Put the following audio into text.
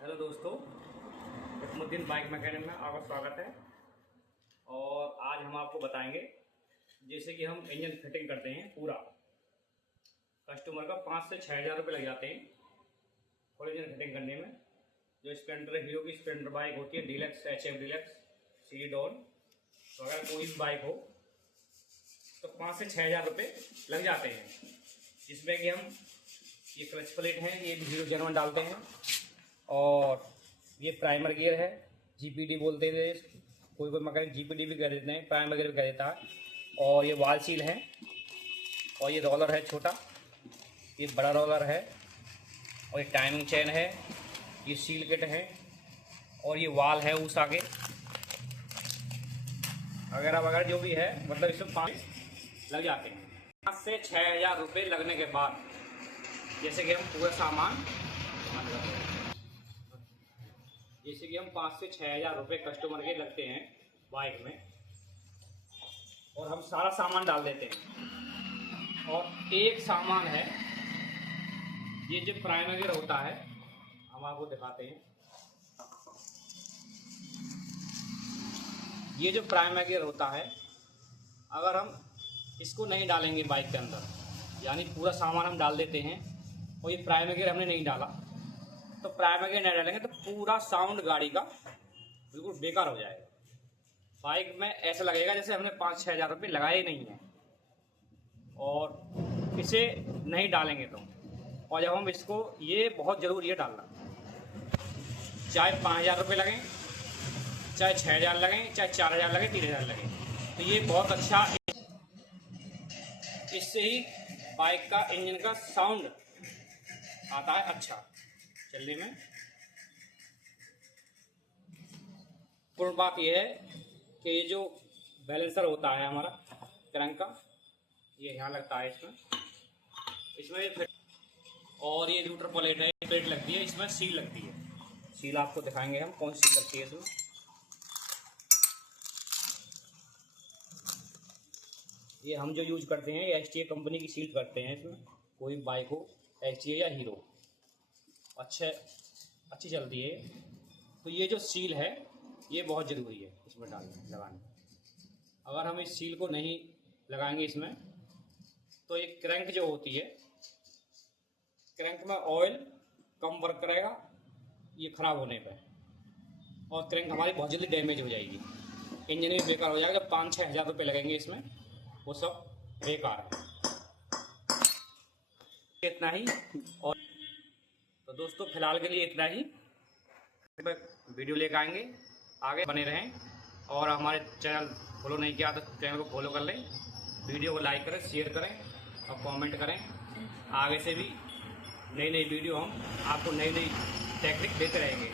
Hello दोस्तों, इसमुद्दीन bike mechanic में आपका स्वागत है। और आज हम आपको बताएंगे जैसे कि हम इंजन फिटिंग करते हैं। पूरा कस्टमर का 5 से 6 हज़ार रुपये लग जाते हैं फुल इंजन फिटिंग करने में। जो स्प्लेंडर, हीरो की स्प्लेंडर बाइक होती है, डीलक्स, HF डीलक्स, सी डॉन, तो अगर कोई भी बाइक हो तो 5 से 6 हज़ार रुपये लग जाते हैं। जिसमें कि हम ये क्लच प्लेट है, ये हीरो जर्मन डालते हैं, और ये प्राइमर गियर है, GPD बोलते थे, कोई कोई मैकेनिक GPD भी कह देते हैं, प्राइमर गियर भी कह देता है। और ये वाल सील है, और ये रोलर है छोटा, ये बड़ा रोलर है, और ये टाइमिंग चेन है, ये सील किट है, और ये वाल है उस आगे वगैरह वगैरह जो भी है। मतलब इसमें 5 लग जाते हैं। 5 से 6 हज़ार रुपये लगने के बाद जैसे कि हम पूरा सामान, जैसे कि हम 5 से 6 हज़ार रुपये कस्टमर के लगते हैं बाइक में, और हम सारा सामान डाल देते हैं। और एक सामान है, ये जो प्राइमर गियर होता है, हम आपको दिखाते हैं। ये जो प्राइमर गियर होता है, अगर हम इसको नहीं डालेंगे बाइक के अंदर, यानी पूरा सामान हम डाल देते हैं और ये प्राइमर गियर हमने नहीं डाला, तो प्राइमर गियर नहीं डालेंगे तो पूरा साउंड गाड़ी का बिल्कुल बेकार हो जाएगा। बाइक में ऐसा लगेगा जैसे हमने 5-6 हज़ार रुपये लगाए ही नहीं हैं। और इसे नहीं डालेंगे तो, और जब हम इसको, ये बहुत ज़रूरी है डालना, चाहे 5 हज़ार रुपये लगें, चाहे 6 हज़ार लगें, चाहे 4 हज़ार लगें, 3 हज़ार लगें, तो ये बहुत अच्छा, इससे ही बाइक का इंजन का साउंड आता है अच्छा चलने में। पूर्ण बात यह है कि ये जो बैलेंसर होता है हमारा क्रैंक का, ये यहाँ लगता है, इसमें फिर, और ये न्यूट्रल प्लेट है, प्लेट लगती है, इसमें सील लगती है। सील आपको दिखाएंगे हम कौन सी सील लगती है इसमें। ये हम जो यूज करते हैं, ये HTA कंपनी की सील करते हैं इसमें। कोई बाइक हो, HTA या हीरो, अच्छी चलती है। तो ये जो सील है ये बहुत ज़रूरी है इसमें लगाने। अगर हम इस सील को नहीं लगाएंगे इसमें, तो ये क्रैंक जो होती है, क्रैंक में ऑयल कम वर्क करेगा ये ख़राब होने पर, और क्रैंक हमारी बहुत जल्दी डैमेज हो जाएगी, इंजन भी बेकार हो जाएगा। जब 5-6 हज़ार रुपये लगेंगे इसमें, वो सब बेकार है। इतना ही। और तो दोस्तों, फिलहाल के लिए इतना ही। वीडियो लेकर आएंगे, आगे बने रहें। और हमारे चैनल फॉलो नहीं किया तो चैनल को फॉलो कर लें, वीडियो को लाइक करें, शेयर करें और कमेंट करें। आगे से भी नई नई वीडियो हम आपको नई नई टेक्निक देते रहेंगे।